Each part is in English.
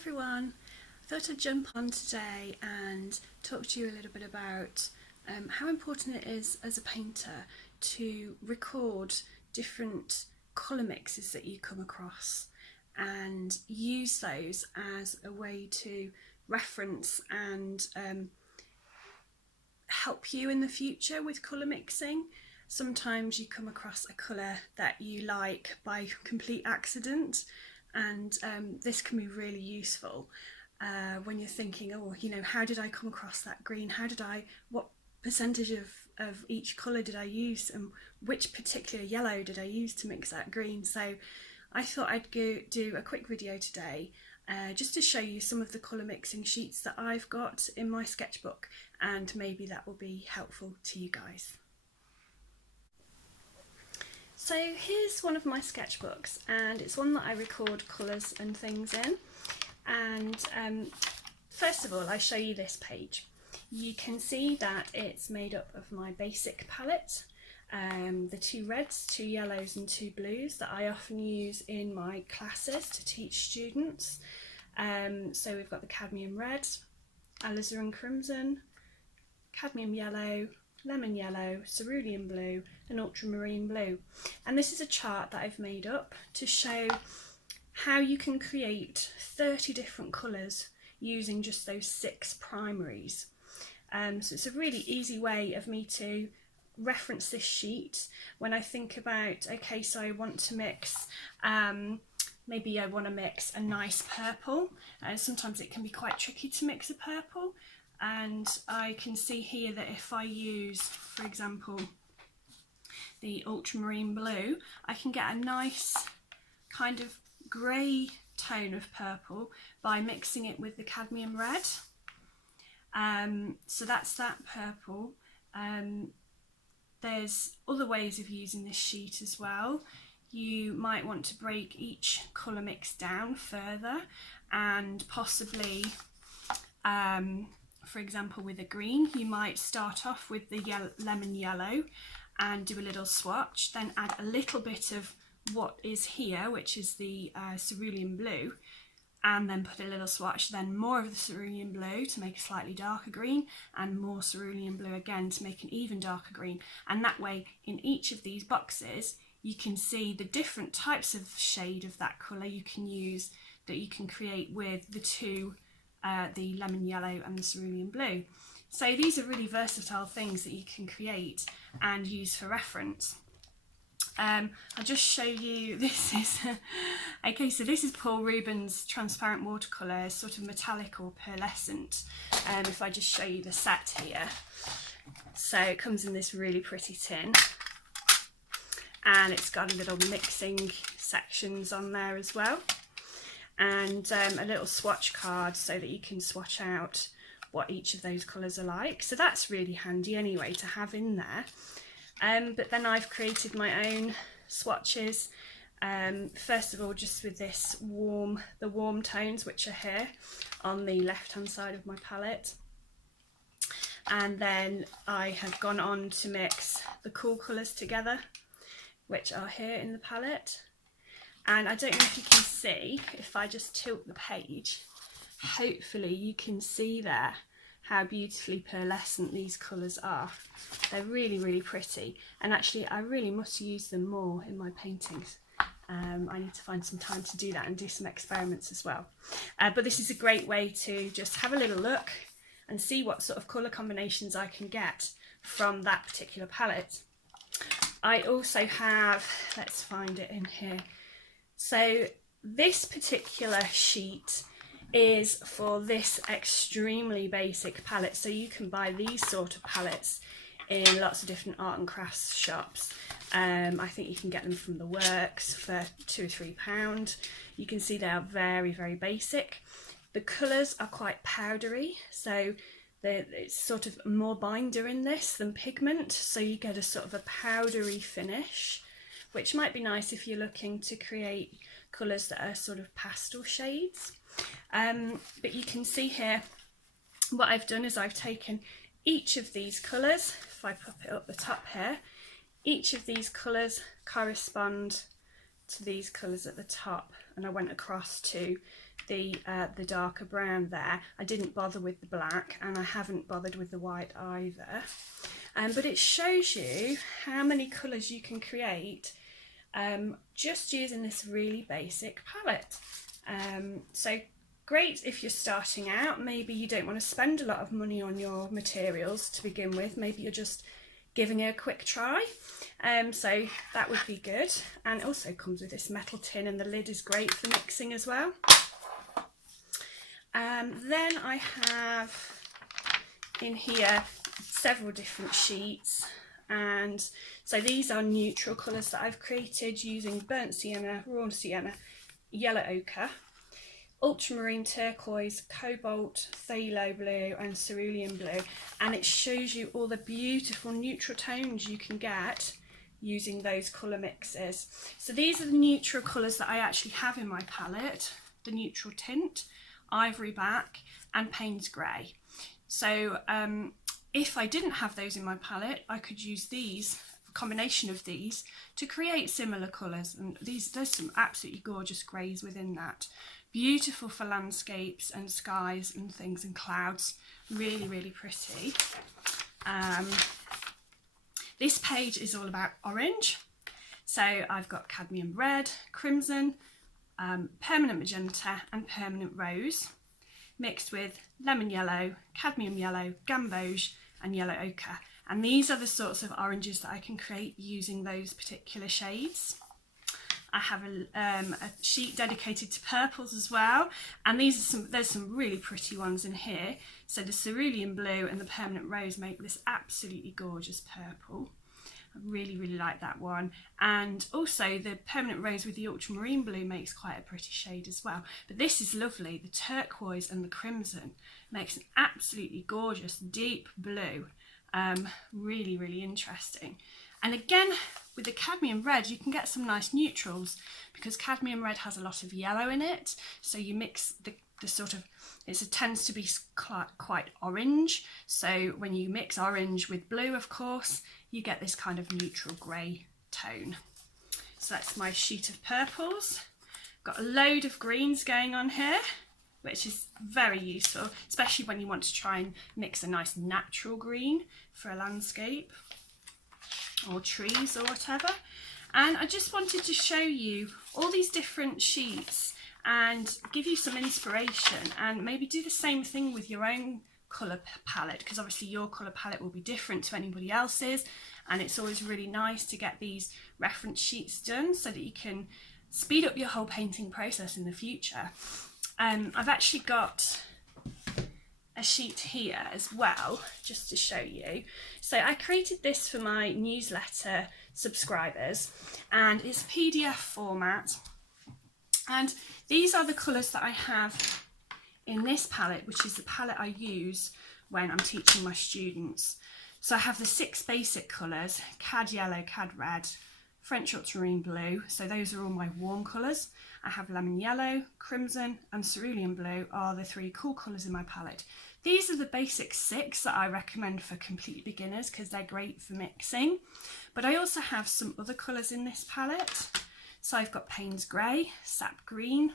everyone, I thought I'd jump on today and talk to you a little bit about how important it is as a painter to record different colour mixes that you come across and use those as a way to reference and help you in the future with colour mixing. Sometimes you come across a colour that you like by complete accident, and this can be really useful when you're thinking, oh, you know, how did I come across that green? What percentage of each colour did I use, and which particular yellow did I use to mix that green? So I thought I'd do a quick video today just to show you some of the colour mixing sheets that I've got in my sketchbook, and maybe that will be helpful to you guys. So here's one of my sketchbooks, and it's one that I record colours and things in. And first of all, I show you this page. You can see that it's made up of my basic palette, the 2 reds, 2 yellows and 2 blues that I often use in my classes to teach students. So we've got the cadmium red, alizarin crimson, cadmium yellow, lemon yellow, cerulean blue and ultramarine blue. And this is a chart that I've made up to show how you can create 30 different colours using just those 6 primaries. So it's a really easy way of me to reference this sheet when I think about, okay, so I want to mix, maybe I want to mix a nice purple, and sometimes it can be quite tricky to mix a purple. And I can see here that if I use, for example, the ultramarine blue, I can get a nice kind of grey tone of purple by mixing it with the cadmium red. So that's that purple. There's other ways of using this sheet as well. You might want to break each colour mix down further and possibly for example, with a green, you might start off with the lemon yellow and do a little swatch, then add a little bit of what is here, which is the cerulean blue, and then put a little swatch, then more of the cerulean blue to make a slightly darker green, and more cerulean blue again to make an even darker green. And that way, in each of these boxes, you can see the different types of shade of that colour you can use, that you can create with the lemon yellow and the cerulean blue. So these are really versatile things that you can create and use for reference. I'll just show you, this is, okay, so this is Paul Rubens' transparent watercolour, sort of metallic or pearlescent. If I just show you the set here. So it comes in this really pretty tin, and it's got a little mixing sections on there as well, and a little swatch card so that you can swatch out what each of those colours are like. So that's really handy anyway to have in there. But then I've created my own swatches, first of all just with the warm tones which are here on the left hand side of my palette, and then I have gone on to mix the cool colours together which are here in the palette. And I don't know if you can see, if I just tilt the page, hopefully you can see there how beautifully pearlescent these colours are. They're really, really pretty, and actually I really must use them more in my paintings. I need to find some time to do that and do some experiments as well. But this is a great way to just have a little look and see what sort of colour combinations I can get from that particular palette. I also have, let's find it in here. So this particular sheet is for this extremely basic palette. So you can buy these sort of palettes in lots of different art and crafts shops. I think you can get them from the Works for £2 or £3. You can see they are very, very basic. The colours are quite powdery, so it's sort of more binder in this than pigment, so you get a sort of a powdery finish, which might be nice if you're looking to create colours that are sort of pastel shades. But you can see here what I've done is I've taken each of these colours, if I pop it up the top here, each of these colours correspond to these colours at the top, and I went across to the darker brown there. I didn't bother with the black, and I haven't bothered with the white either. But it shows you how many colours you can create just using this really basic palette. So great if you're starting out. Maybe you don't want to spend a lot of money on your materials to begin with. Maybe you're just giving it a quick try. So that would be good. And it also comes with this metal tin, and the lid is great for mixing as well. Then I have in here several different sheets, and so these are neutral colours that I've created using burnt sienna, raw sienna, yellow ochre, ultramarine turquoise, cobalt, phthalo blue and cerulean blue, and it shows you all the beautiful neutral tones you can get using those colour mixes. So these are the neutral colours that I actually have in my palette: the neutral tint, ivory back and Payne's grey. So if I didn't have those in my palette, I could use these, a combination of these, to create similar colours. And there's some absolutely gorgeous greys within that. Beautiful for landscapes and skies and things and clouds. Really, really pretty. This page is all about orange. So I've got cadmium red, crimson, permanent magenta and permanent rose, mixed with lemon yellow, cadmium yellow, gamboge and yellow ochre. And these are the sorts of oranges that I can create using those particular shades. I have a sheet dedicated to purples as well, and there's some really pretty ones in here. So the cerulean blue and the permanent rose make this absolutely gorgeous purple. I really, really like that one. And also the permanent rose with the ultramarine blue makes quite a pretty shade as well. But this is lovely. The turquoise and the crimson makes an absolutely gorgeous deep blue. Really, really interesting. And again, with the cadmium red, you can get some nice neutrals because cadmium red has a lot of yellow in it. So you mix the sort of, it tends to be quite orange. So when you mix orange with blue, of course, you get this kind of neutral grey tone. So that's my sheet of purples. Got a load of greens going on here, which is very useful, especially when you want to try and mix a nice natural green for a landscape or trees or whatever. And I just wanted to show you all these different sheets and give you some inspiration, and maybe do the same thing with your own colour palette, because obviously your colour palette will be different to anybody else's, and it's always really nice to get these reference sheets done so that you can speed up your whole painting process in the future. I've actually got a sheet here as well, just to show you. So I created this for my newsletter subscribers, and it's PDF format, and these are the colours that I have in this palette, which is the palette I use when I'm teaching my students. So I have the 6 basic colours: cad yellow, cad red, French ultramarine blue, so those are all my warm colours. I have lemon yellow, crimson and cerulean blue are the 3 cool colours in my palette. These are the basic 6 that I recommend for complete beginners because they're great for mixing. But I also have some other colours in this palette. So I've got Payne's grey, sap green,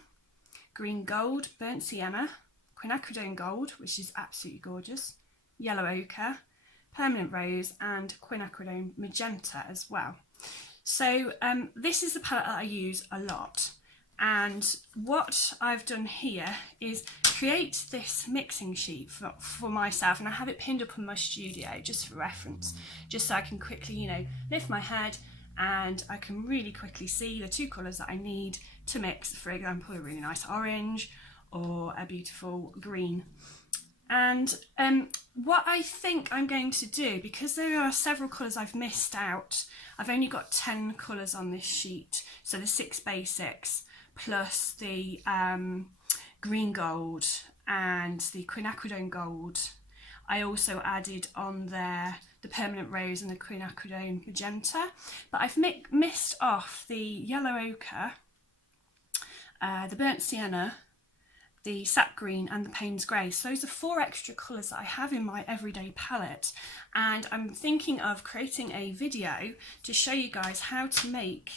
green gold, burnt sienna, quinacridone gold, which is absolutely gorgeous, yellow ochre, permanent rose and quinacridone magenta as well. So this is the palette that I use a lot. And what I've done here is create this mixing sheet for myself, and I have it pinned up in my studio just for reference, just so I can quickly, you know, lift my head and I can really quickly see the 2 colours that I need to mix, for example, a really nice orange or a beautiful green. And what I think I'm going to do, because there are several colours I've missed out, I've only got 10 colours on this sheet, so the 6 basics plus the green gold and the quinacridone gold. I also added on there the permanent rose and the quinacridone magenta, but I've missed off the yellow ochre, the burnt sienna, the sap green and the Payne's grey. So those are 4 extra colours that I have in my everyday palette, and I'm thinking of creating a video to show you guys how to make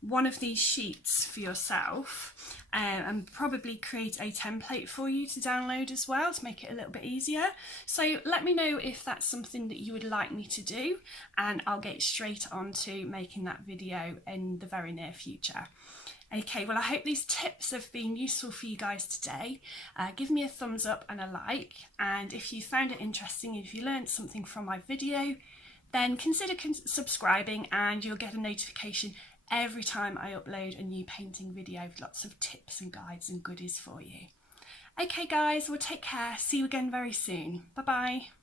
one of these sheets for yourself and probably create a template for you to download as well to make it a little bit easier. So let me know if that's something that you would like me to do, and I'll get straight on to making that video in the very near future. Okay, well I hope these tips have been useful for you guys today. Give me a thumbs up and a like, and if you found it interesting, if you learned something from my video, then consider subscribing and you'll get a notification every time I upload a new painting video with lots of tips and guides and goodies for you. Okay guys, well take care, see you again very soon. Bye bye.